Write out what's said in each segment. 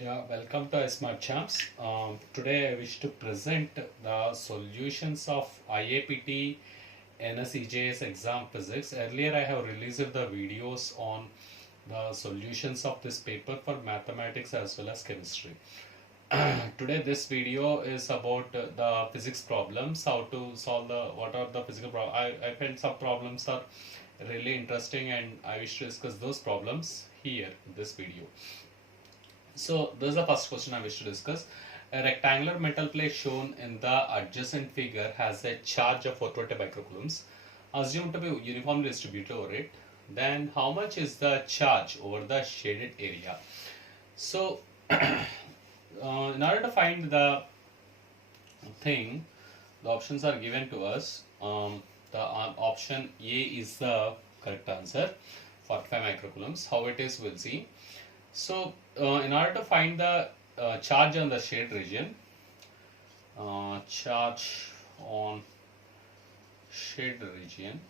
Yeah, welcome to Smart Champs. Today I wish to present the solutions of IAPT-NSEJS exam physics. Earlier I have released the videos on the solutions of this paper for mathematics as well as chemistry. Today this video is about the physics problems, how to solve what are the physical problems. I felt some problems are really interesting and I wish to discuss those problems here in this video. So this is the first question I wish to discuss. A rectangular metal plate shown in the adjacent figure has a charge of 420 microcoulombs assumed to be uniformly distributed over it. Then how much is the charge over the shaded area? So in order to find the thing, the options are given to us. The option A is the correct answer, 45 microcoulombs. How it is, we'll see. So, in order to find the charge on the shaded region, charge on shaded region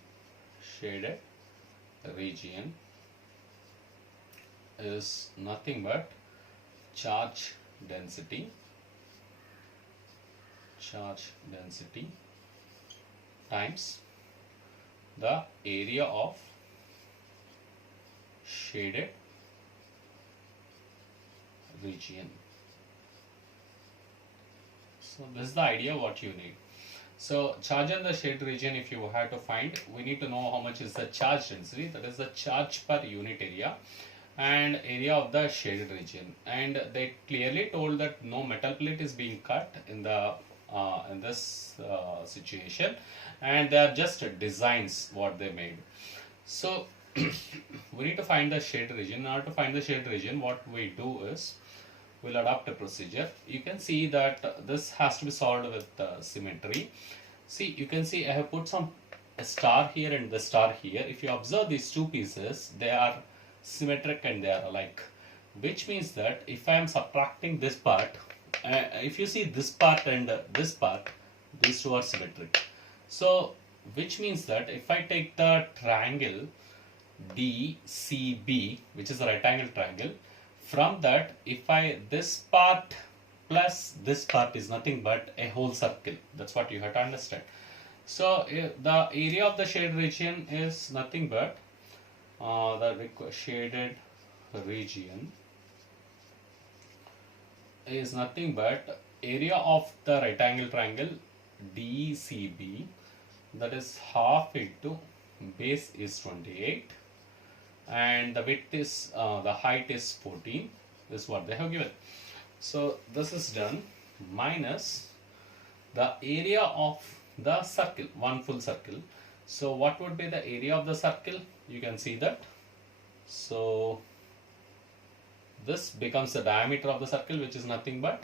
is nothing but charge density times the area of shaded region. So this is the idea what you need. So charge on the shaded region, if you have to find, we need to know how much is the charge density, that is the charge per unit area, and area of the shaded region. And they clearly told that no metal plate is being cut in the in this situation, and they are just designs what they made. So we need to find the shaded region. In order to find the shaded region, what we do is we'll adopt a procedure. You can see that this has to be solved with symmetry. See, you can see I have put a star here and the star here. If you observe these two pieces, they are symmetric and they are alike, which means that if I am subtracting this part, if you see this part and this part, these two are symmetric. So which means that if I take the triangle DCB, which is a right angle triangle, from that, if this part plus this part is nothing but a whole circle. That's what you have to understand. So the area of the shaded region is nothing but the shaded region is nothing but area of the right angle triangle DCB, that is half into base is 28 and the width is the height is 14. This is what they have given. So this is done minus the area of the circle, one full circle. So what would be the area of the circle? You can see that. So this becomes the diameter of the circle, which is nothing but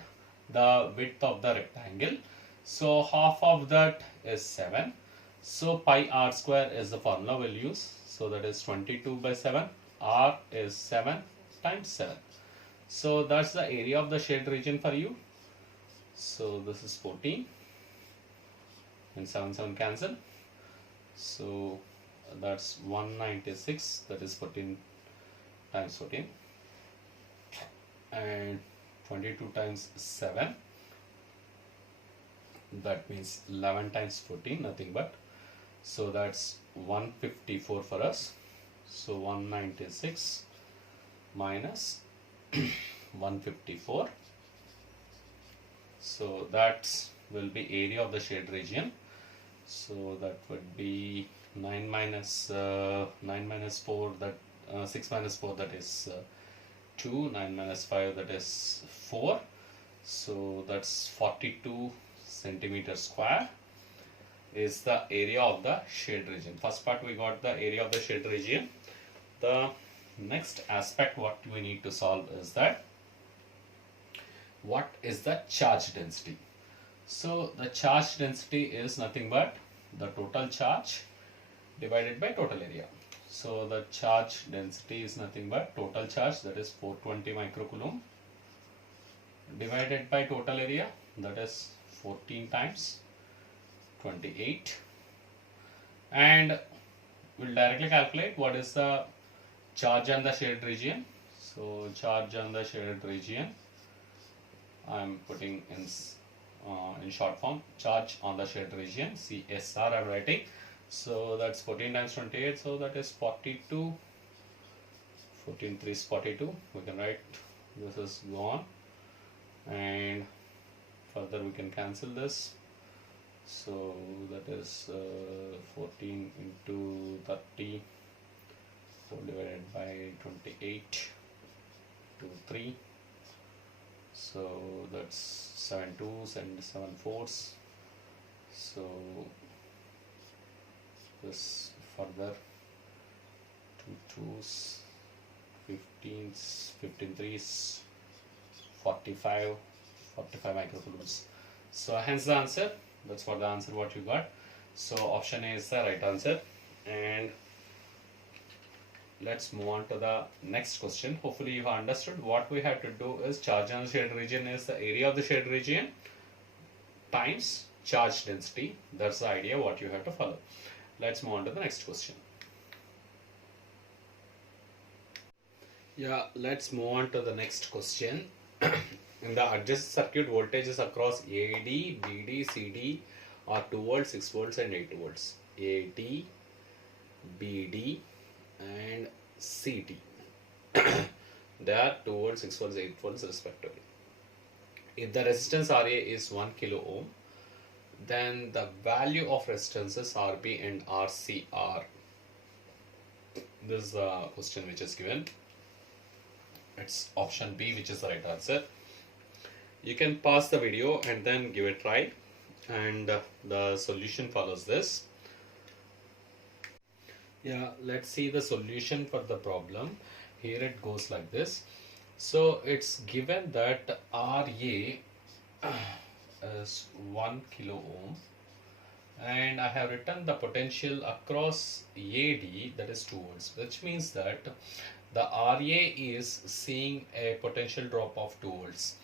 the width of the rectangle. So half of that is 7. So pi r square is the formula we'll use. So that is 22 by 7. R is 7 times 7. So that's the area of the shaded region for you. So this is 14 and 7 cancel. So that's 196, that is 14 times 14 and 22 times 7, that means 11 times 14, nothing but. So that's 154 for us. So 196 minus 154. So that will be area of the shaded region. So that would be 9 minus 4, that 6 minus 4, that is 2, 9 minus 5, that is 4. So that's 42 centimeter square is the area of the shaded region. First part we got the area of the shaded region. The next aspect what we need to solve is that what is the charge density. So the charge density is nothing but the total charge divided by total area. So the charge density is nothing but total charge, that is 420 microcoulomb, divided by total area, that is 14 times 28, and we'll directly calculate what is the charge on the shaded region. So charge on the shaded region I'm putting in short form, charge on the shared region, CSR I'm writing. So that's 14 times 28, so that is 42. 14 3 is 42. We can write this is gone, and further we can cancel this. So that is 14 into 30 4 divided by 28 to 3. So that's 7 2s and 7 4s. So this further 2 2s, 15s, 15 3s, 45 microcoulombs. So hence the answer. That's what the answer what you got. So option A is the right answer. And let's move on to the next question. Hopefully you have understood. What we have to do is charge on the shared region is the area of the shared region times charge density. That's the idea what you have to follow. Let's move on to the next question. Yeah, let's move on to the next question. In the adjacent circuit, voltages across AD, BD, CD are 2 volts, 6 volts and 8 volts. AD, BD and CD. They are 2 volts, 6 volts, 8 volts respectively. If the resistance RA is 1 kilo ohm, then the value of resistances RB and RC are. This is the question which is given. It's option B which is the right answer. You can pause the video and then give it a try, and the solution follows this. Yeah, let's see the solution for the problem. Here it goes like this. So it's given that RA is 1 kilo ohm, and I have written the potential across AD, that is 2 volts, which means that the RA is seeing a potential drop of 2 volts.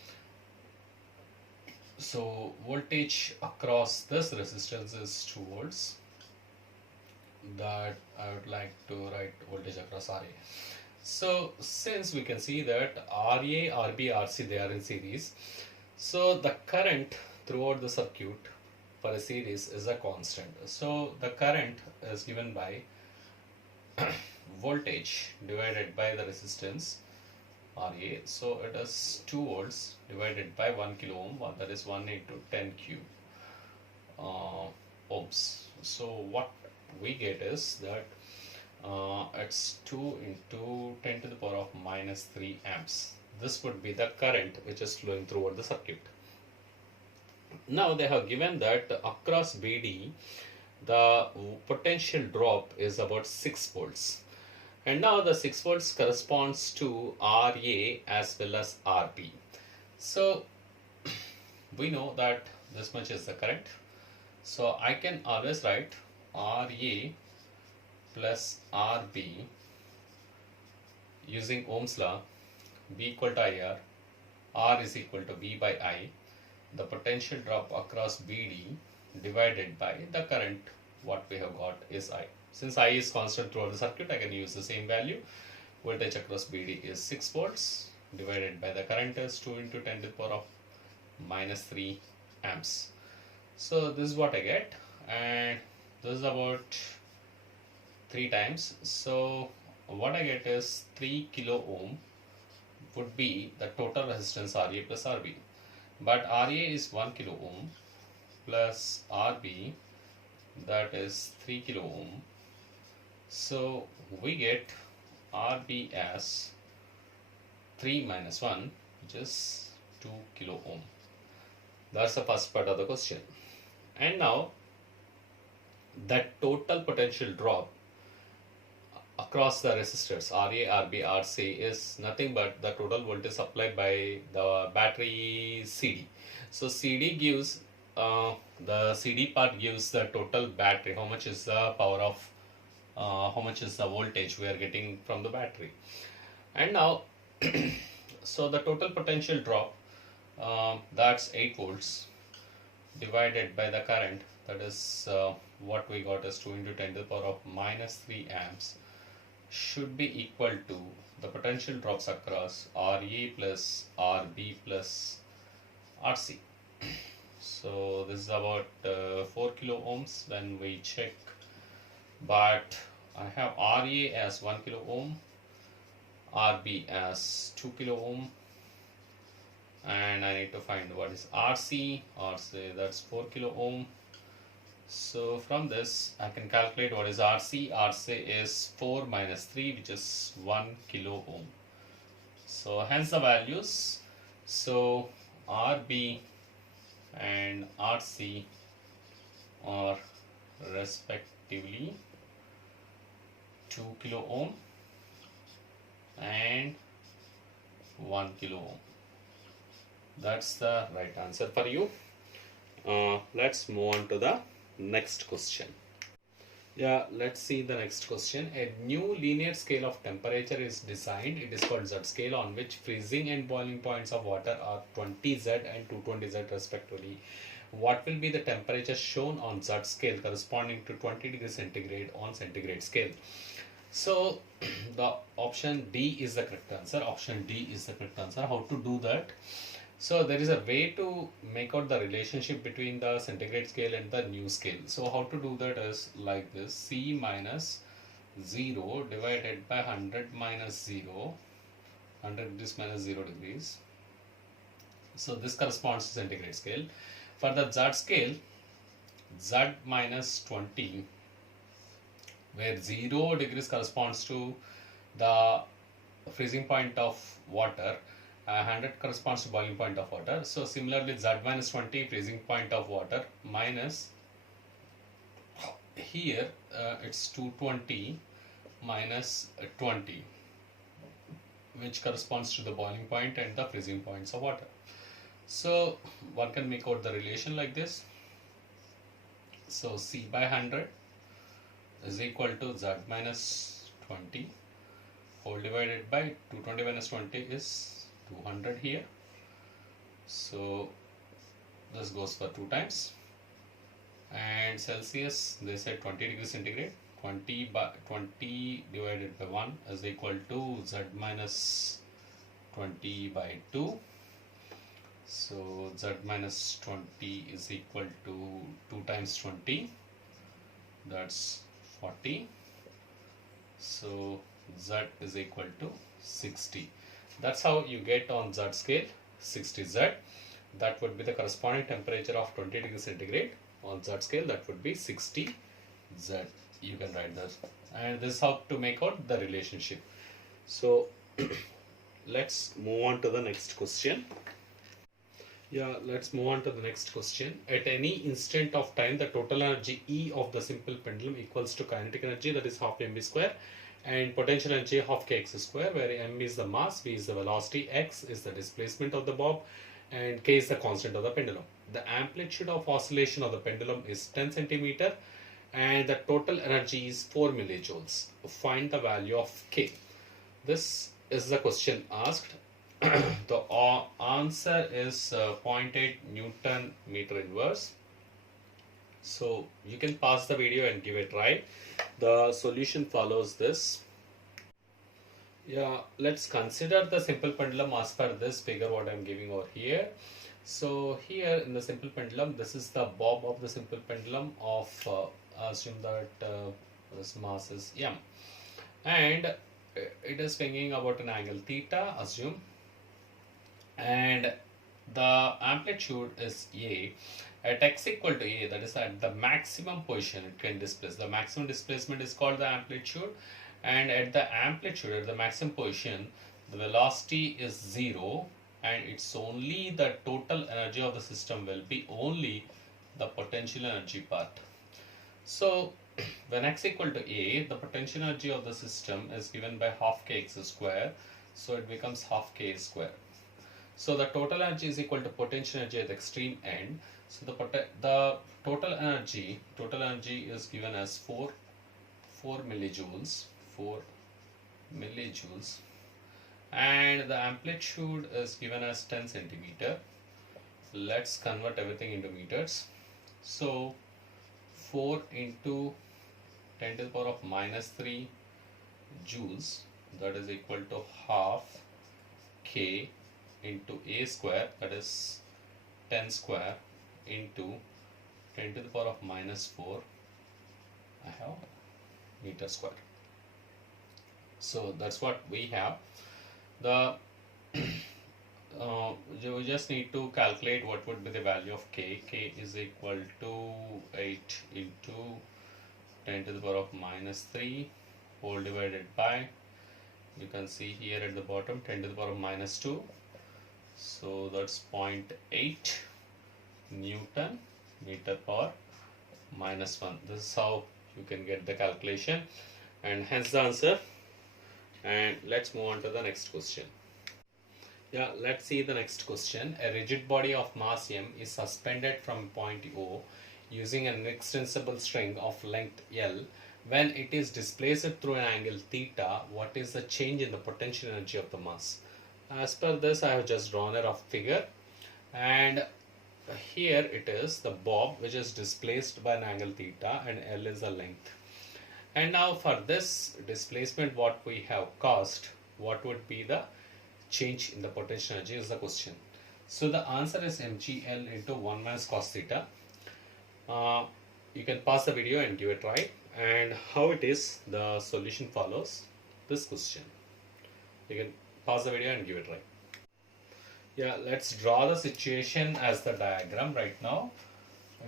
So voltage across this resistance is 2 volts. That I would like to write voltage across RA. So since we can see that RA, RB, RC, they are in series, so the current throughout the circuit for a series is a constant. So the current is given by voltage divided by the resistance RA. So it is 2 volts divided by 1 kilo ohm, that is 1 into 10 cube ohms. So what we get is that it's 2 into 10 to the power of minus 3 amps. This would be the current which is flowing throughout the circuit. Now they have given that across BD the potential drop is about 6 volts. And now the 6 volts corresponds to RA as well as RB. So we know that this much is the current. So I can always write RA plus RB using Ohm's law, B equal to IR, R is equal to V by I, the potential drop across BD divided by the current what we have got is I. Since I is constant throughout the circuit, I can use the same value. Voltage across BD is 6 volts divided by the current is 2 into 10 to the power of minus 3 amps. So this is what I get, and this is about 3 times. So what I get is 3 kilo ohm would be the total resistance RA plus RB. But RA is 1 kilo ohm plus RB, that is 3 kilo ohm. So we get RB as 3 minus 1, which is 2 kilo ohm. That's the first part of the question. And now that total potential drop across the resistors RA, RB, RC is nothing but the total voltage supplied by the battery CD. So CD gives the CD part gives the total battery, how much is the power of how much is the voltage we are getting from the battery. And now so the total potential drop that's 8 volts divided by the current, that is what we got is 2 into 10 to the power of minus 3 amps, should be equal to the potential drops across RA plus RB plus RC. So this is about 4 kilo ohms when we check, but I have RA as 1 kilo ohm, RB as 2 kilo ohm, and I need to find what is RC, or say that's 4 kilo ohm. So from this I can calculate what is RC. RC is 4 minus 3, which is 1 kilo ohm. So hence the values. So RB and RC are respectively 2 kilo ohm and 1 kilo ohm. That's the right answer for you. Let's move on to the next question. Yeah, let's see the next question. A new linear scale of temperature is designed. It is called Z scale, on which freezing and boiling points of water are 20Z and 220Z respectively. What will be the temperature shown on Z scale corresponding to 20 degrees centigrade on centigrade scale? So the option D is the correct answer. Option D is the correct answer. How to do that? So there is a way to make out the relationship between the centigrade scale and the new scale. So how to do that is like this: C minus 0 divided by 100 minus 0, 100 degrees minus 0 degrees. So this corresponds to centigrade scale. For the Z scale, Z minus 20, where 0 degrees corresponds to the freezing point of water, 100 corresponds to boiling point of water. So similarly, Z minus 20, freezing point of water, minus here it's 220 minus 20, which corresponds to the boiling point and the freezing points of water. So one can make out the relation like this. So C by 100 is equal to Z minus 20 whole divided by 220 minus 20 is 200 here. So this goes for 2 times. And Celsius, they said 20 degrees centigrade. 20 divided by 1 is equal to Z minus 20 by 2. So Z minus 20 is equal to 2 times 20. That's 40. So Z is equal to 60. That's how you get on Z scale 60Z. That would be the corresponding temperature of 20 degrees centigrade. On Z scale, that would be 60Z. You can write that. And this is how to make out the relationship. So let's move on to the next question. Yeah, let's move on to the next question. At any instant of time, the total energy E of the simple pendulum equals to kinetic energy, that is half mv square, and potential energy half kx square, where m is the mass, v is the velocity, x is the displacement of the bob, and k is the constant of the pendulum. The amplitude of oscillation of the pendulum is 10 centimeter, and the total energy is 4 millijoules. Find the value of k. This is the question asked. The answer is 0.8 Newton meter inverse. So you can pause the video and give it a try. The solution follows this. Yeah, let's consider the simple pendulum as per this figure what I am giving over here. So here in the simple pendulum, this is the bob of the simple pendulum of assume that this mass is m, and it is swinging about an angle theta, assume, and the amplitude is a. At x equal to a, that is at the maximum position it can displace. The maximum displacement is called the amplitude, and at the amplitude, at the maximum position, the velocity is 0, and it's only the total energy of the system will be only the potential energy part. So when x equal to a, the potential energy of the system is given by half kx square, so it becomes half k square. So the total energy is equal to potential energy at the extreme end. So the total energy is given as 4 millijoules, and the amplitude is given as 10 centimeter. Let's convert everything into meters. So 4 into 10 to the power of minus 3 joules, that is equal to half k into a square, that is 10 square into 10 to the power of minus 4, I have meter square. So that's what we have. The you just need to calculate what would be the value of k. K is equal to 8 into 10 to the power of minus 3 whole divided by, you can see here at the bottom, 10 to the power of minus 2. So that's 0.8 Newton meter per minus 1. This is how you can get the calculation and hence the answer. And let's move on to the next question. Yeah, let's see the next question. A rigid body of mass m is suspended from point O using an inextensible string of length L. When it is displaced through an angle theta, what is the change in the potential energy of the mass? As per this, I have just drawn a rough figure, and here it is the bob which is displaced by an angle theta, and L is the length. And now for this displacement what we have caused, what would be the change in the potential energy is the question. So the answer is mgl into 1 minus cos theta. You can pause the video and give it a try. And how it is, the solution follows this question. You can pause the video and give it a try. Yeah, let's draw the situation as the diagram right now.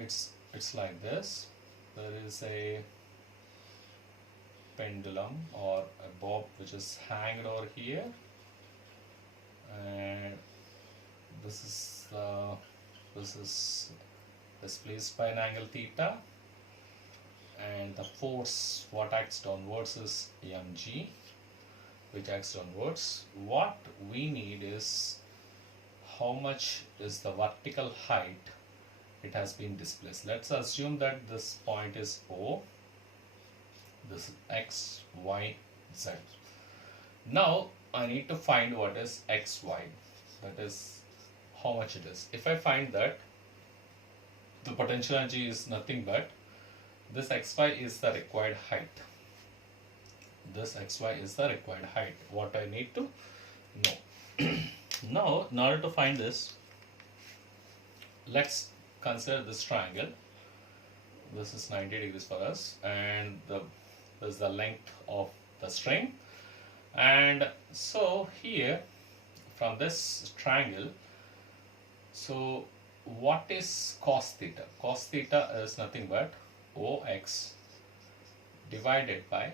It's like this. There is a pendulum or a bob which is hanged over here, and this is displaced by an angle theta, and the force what acts downwards is mg, which acts downwards. What we need is how much is the vertical height it has been displaced. Let's assume that this point is O, this is x, y, z. Now I need to find what is x, y, that is how much it is. If I find that the potential energy is nothing but this xy is the required height. This xy is the required height. What I need to know. Now, in order to find this, let's consider this triangle. This is 90 degrees for us, and this is the length of the string. And so here, from this triangle, so what is cos theta? Cos theta is nothing but OX divided by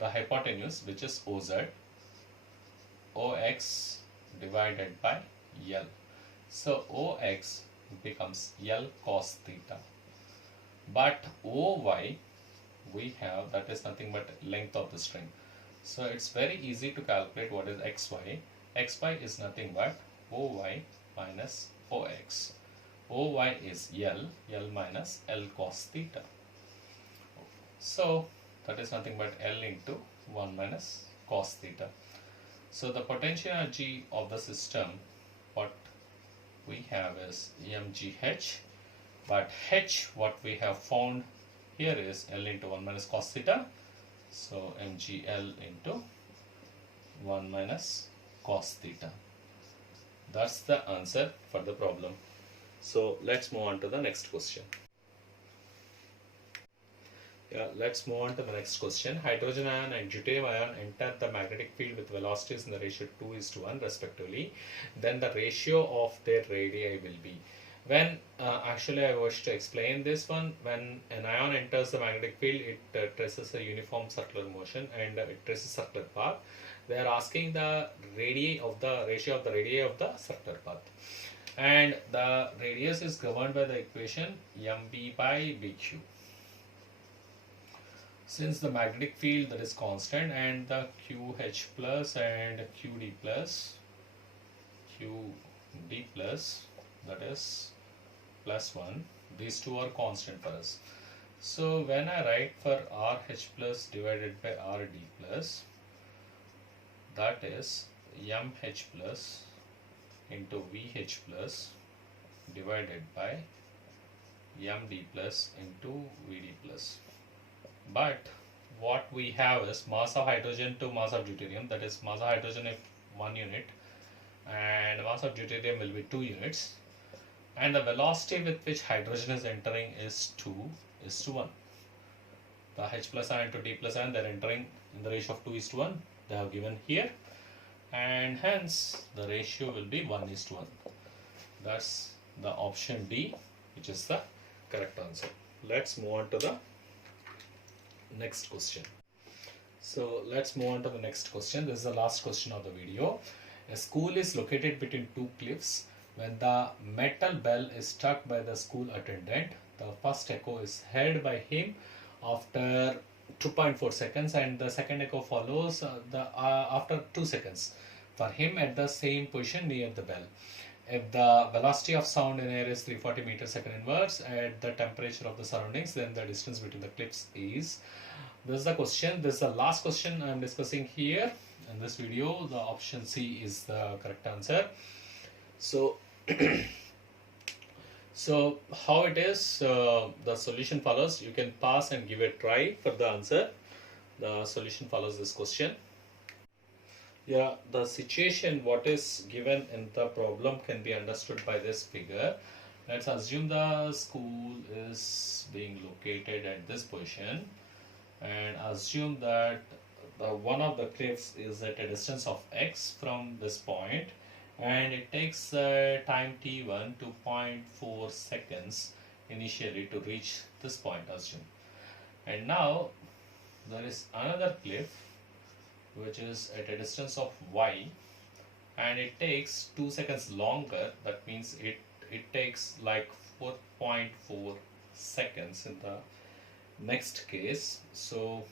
the hypotenuse, which is OZ, OX divided by L. So OX becomes L cos theta. But OY we have, that is nothing but length of the string. So it's very easy to calculate what is XY. XY is nothing but OY minus OX. OY is L, L minus L cos theta. So that is nothing but L into 1 minus cos theta. So the potential energy of the system, what we have is mgh, but h what we have found here is L into 1 minus cos theta. So mgl into 1 minus cos theta. That's the answer for the problem. So let's move on to the next question. Yeah, let's move on to the next question. Hydrogen ion and deuterium ion enter the magnetic field with velocities in the ratio 2:1 respectively. Then the ratio of their radii will be. When actually I wish to explain this one, when an ion enters the magnetic field, it traces a uniform circular motion and it traces circular path. They are asking the radii of the ratio of the radii of the circular path. And the radius is governed by the equation mb by bq. Since the magnetic field that is constant and the QH plus and QD plus, that is plus 1, these two are constant for us. So when I write for RH plus divided by RD plus, that is MH plus into VH plus divided by MD plus into VD plus. But what we have is mass of hydrogen to mass of deuterium, that is mass of hydrogen if 1 unit and mass of deuterium will be 2 units, and the velocity with which hydrogen is entering is 2:1. The H plus ion to D plus ion, they are entering in the ratio of 2:1. They have given here, and hence the ratio will be 1:1. That's the option D, which is the correct answer. Let's move on to the next question. So let's move on to the next question. This is the last question of the video. A school is located between two cliffs. When the metal bell is struck by the school attendant, the first echo is heard by him after 2.4 seconds and the second echo follows after 2 seconds for him at the same position near the bell. If the velocity of sound in air is 340 meters second inverse at the temperature of the surroundings, then the distance between the cliffs is. This is the question. This is the last question I am discussing here in this video. The option C is the correct answer. So, so how it is, the solution follows. You can pass and give a try for the answer. The solution follows this question. Yeah, the situation what is given in the problem can be understood by this figure. Let's assume the school is being located at this position and assume that one of the cliffs is at a distance of x from this point, and it takes time t1 2.4 seconds initially to reach this point, assume. And now there is another cliff which is at a distance of y, and it takes 2 seconds longer. That means it takes like 4.4 seconds in the next case. So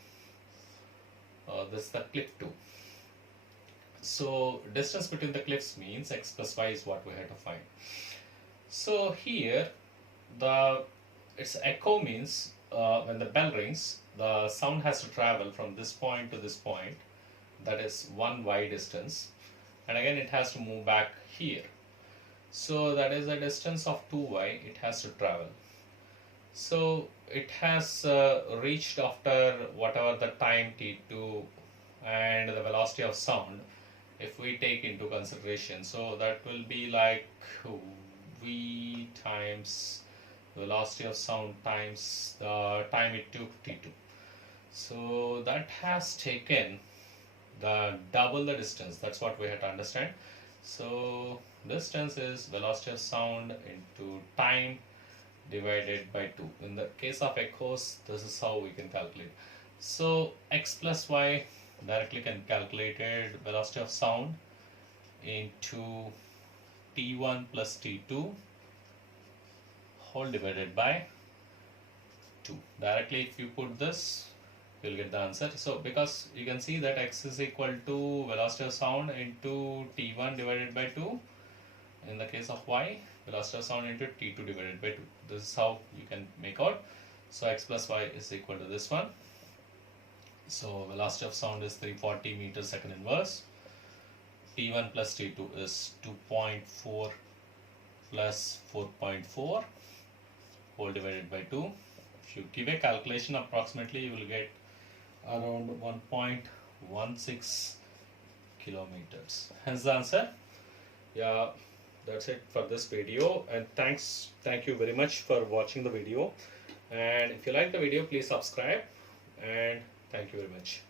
this is the cliff 2. So distance between the cliffs means x plus y is what we have to find. So here its echo means when the bell rings, the sound has to travel from this point to this point, that is 1y distance, and again it has to move back here. So that is a distance of 2y it has to travel. So it has reached after whatever the time t2 and the velocity of sound if we take into consideration. So that will be like v times velocity of sound times the time it took t2. So that has taken the double the distance. That's what we have to understand. So distance is velocity of sound into time divided by 2. In the case of echoes, this is how we can calculate. So x plus y directly can calculate it, velocity of sound into t1 plus t2 whole divided by 2. Directly if you put this, you will get the answer. So because you can see that x is equal to velocity of sound into t1 divided by 2. In the case of y, velocity of sound into t2 divided by 2. This is how you can make out. So x plus y is equal to this one. So velocity of sound is 340 meters second inverse. t1 plus t2 is 2.4 plus 4.4 whole divided by 2. If you give a calculation approximately, you will get around 1.16 kilometers. Hence the answer. Yeah, that's it for this video, and thank you very much for watching the video. And if you like the video, please subscribe, and thank you very much.